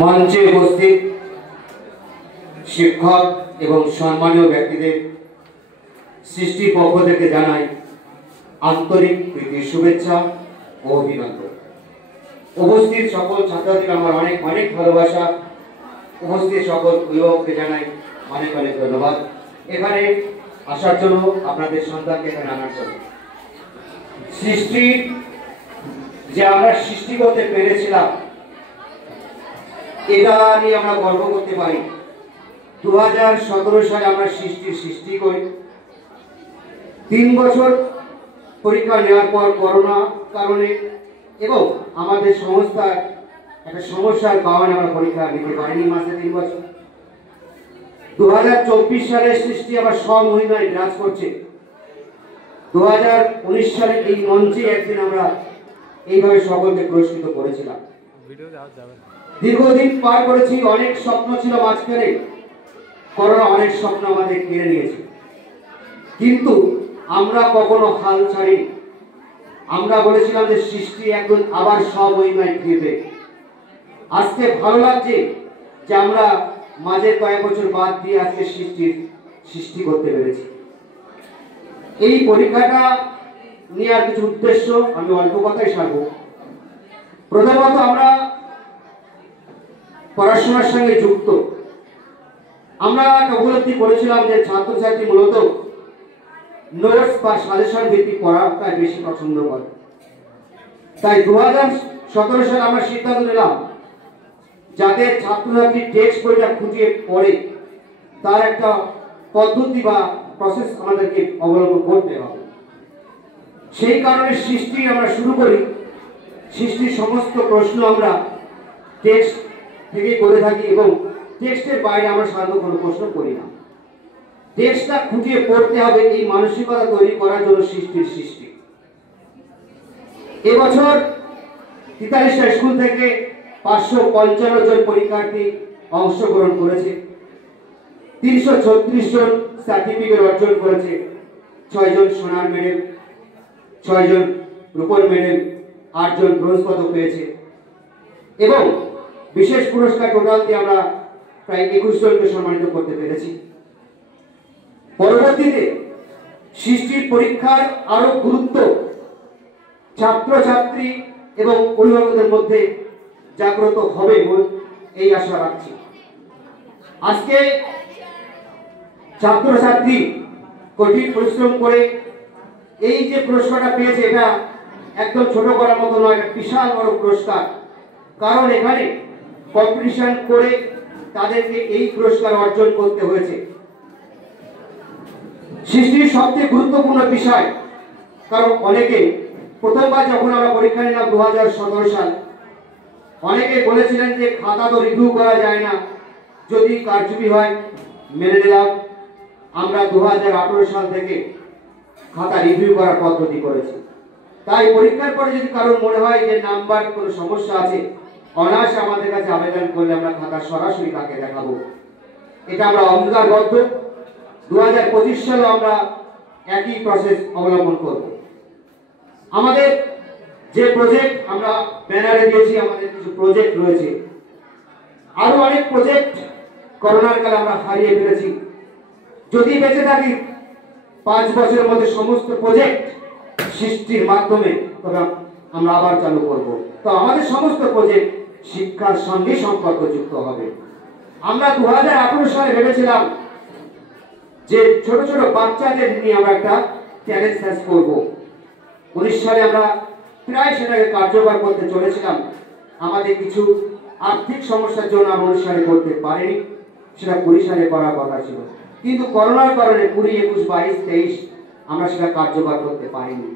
মঞ্চে উপস্থিত শিক্ষক এবং সম্মানীয় ব্যক্তিদের সৃষ্টির পক্ষ থেকে জানাই আন্তরিক প্রীতি শুভেচ্ছা ও অভিনন্দন। উপস্থিত সকল ছাত্রছাত্রীকে আমার অনেক অনেক ভালোবাসা। উপস্থিত সকল অভিভাবককে জানাই অনেক অনেক ধন্যবাদ এখানে আসার জন্য, আপনাদের সন্তানকে এখানে আনার জন্য। সৃষ্টির যে আমরা সৃষ্টি করতে পেরেছিলাম এটা নিয়ে আমরা গর্ব করতে পারি। 2017 সালে আমরা সৃষ্টি করি। 3 বছর পরীক্ষা নেওয়ার পর করোনা কারণে এবং আমাদের সংস্থার একটা সমস্যার কারণে আমরা পরীক্ষা নিতে পারিনি মাসে 3 বছর। 2024 সালে সৃষ্টি আবার স্বমহিমায় বিরাজ করছে। 2019 সালে এই মঞ্চে একদিন আমরা এইভাবে সকলকে পুরস্কৃত করেছিলাম। দীর্ঘদিন পার করেছি, অনেক স্বপ্ন ছিল মাঝখানে, করোনা অনেক স্বপ্ন আমাদের কেড়ে নিয়েছে, কিন্তু আমরা কখনো হাল ছাড়িনি। আমরা বলেছিলাম যে সৃষ্টি একদিন আবার স্বমহিমায় ফিরবে। আজকে ভালো লাগছে যে আমরা মাঝে কয়েক বছর বাদ দিয়ে আজকে সৃষ্টি করতে পেরেছি। এই পরীক্ষাটা নিয়ে আর কিছু উদ্দেশ্য আমি অল্প কথাই সারবো। প্রথমত আমরা পড়াশোনার সঙ্গে যুক্ত। আমরা উপলব্ধি করেছিলাম যে ছাত্রছাত্রী মূলত নোটস বা সাজেশন ভিত্তিক পড়াটাই বেশি পছন্দ করে। তাই 2017 সালে আমরা সিদ্ধান্ত নিলাম যাতে ছাত্রছাত্রী টেক্সট বইটা খুঁজে পড়ে তার একটা পদ্ধতি বা প্রসেস আমাদেরকে অবলম্বন করতে হবে। সেই কারণে সৃষ্টি আমরা শুরু করি। সৃষ্টির সমস্ত প্রশ্ন আমরা টেক্সট থেকে করে থাকি এবং টেক্সটের বাইরে আমরা সাধারণত কোনো প্রশ্ন করি না। টেক্সটটা খুঁটিয়ে পড়তে হবে, এই মানসিকতা তৈরি করার জন্য সৃষ্টি। এবছর 43টা স্কুল থেকে 555 জন পরীক্ষার্থী অংশগ্রহণ করেছে। 336 জন সার্টিফিকেট অর্জন করেছে। 6 জন সোনার মেডেল, 6 জন রূপোর মেডেল, 8 জন ব্রোঞ্জ পদক পেয়েছে এবং বিশেষ পুরস্কার টোটাল দিয়ে আমরা প্রায় 21 জনকে সম্মানিত করতে পেরেছি। পরবর্তীতে সৃষ্টির পরীক্ষার আরো গুরুত্ব ছাত্রছাত্রী এবং অভিভাবকদের মধ্যে জাগ্রত হবে এই আশা রাখছি। আজকে ছাত্রছাত্রী কঠিন পরিশ্রম করে এই যে পুরস্কারটা পেয়েছে এটা একদম ছোট করার মতো নয়, এটা বিশাল বড় পুরস্কার। কারণ এখানে কম্পিটিশন করে তাদেরকে এই পুরস্কার অর্জন করতে হয়েছে। সৃষ্টির সবচেয়ে গুরুত্বপূর্ণ বিষয়, কারণ অনেকে প্রথমবার যখন আমরা পরীক্ষা নিলাম 2017 সাল, অনেকে বলেছিলেন যে খাতা তো রিভিউ করা যায় না, যদি কারচুপি হয় মেনে নিলাম। আমরা 2018 সাল থেকে খাতা রিভিউ করার পদ্ধতি করেছি। তাই পরীক্ষার পরে যদি কারোর মনে হয় যে নাম্বার কোনো সমস্যা আছে, অনায়াসে আমাদের কাছে আবেদন করলে আমরা খাতা সরাসরি তাকে দেখাবো। এটা আমরা অঙ্গীকারবদ্ধ। 2025 সালে আমরা একই প্রসেস অবলম্বন করব। আমাদের যে প্রজেক্ট আমরা ব্যানারে দিয়েছি, আমাদের কিছু প্রজেক্ট রয়েছে, আরো অনেক প্রজেক্ট করোনার কালে আমরা হারিয়ে ফেলেছি। যদি বেঁচে থাকি 5 বছরের মধ্যে সমস্ত প্রজেক্ট সৃষ্টির মাধ্যমে তবে আমরা আবার চালু করব। তো আমাদের সমস্ত প্রজেক্ট শিক্ষার সঙ্গে সম্পর্কযুক্ত হবে। আমরা 2018 সালে ভেবেছিলাম যে ছোট ছোট বাচ্চাদের নিয়ে আমরা একটা চ্যালেঞ্জ ফেস করব। 19 সালে আমরা প্রায় সেটাকে কার্যকর করতে চলেছিলাম। আমাদের কিছু আর্থিক সমস্যার জন্য আমরা 19 সালে করতে পারিনি, সেটা 20 সালে করার কথা ছিল, কিন্তু করোনার কারণে 20, 21, 22, 23 আমরা সেটা কার্যকর করতে পারিনি।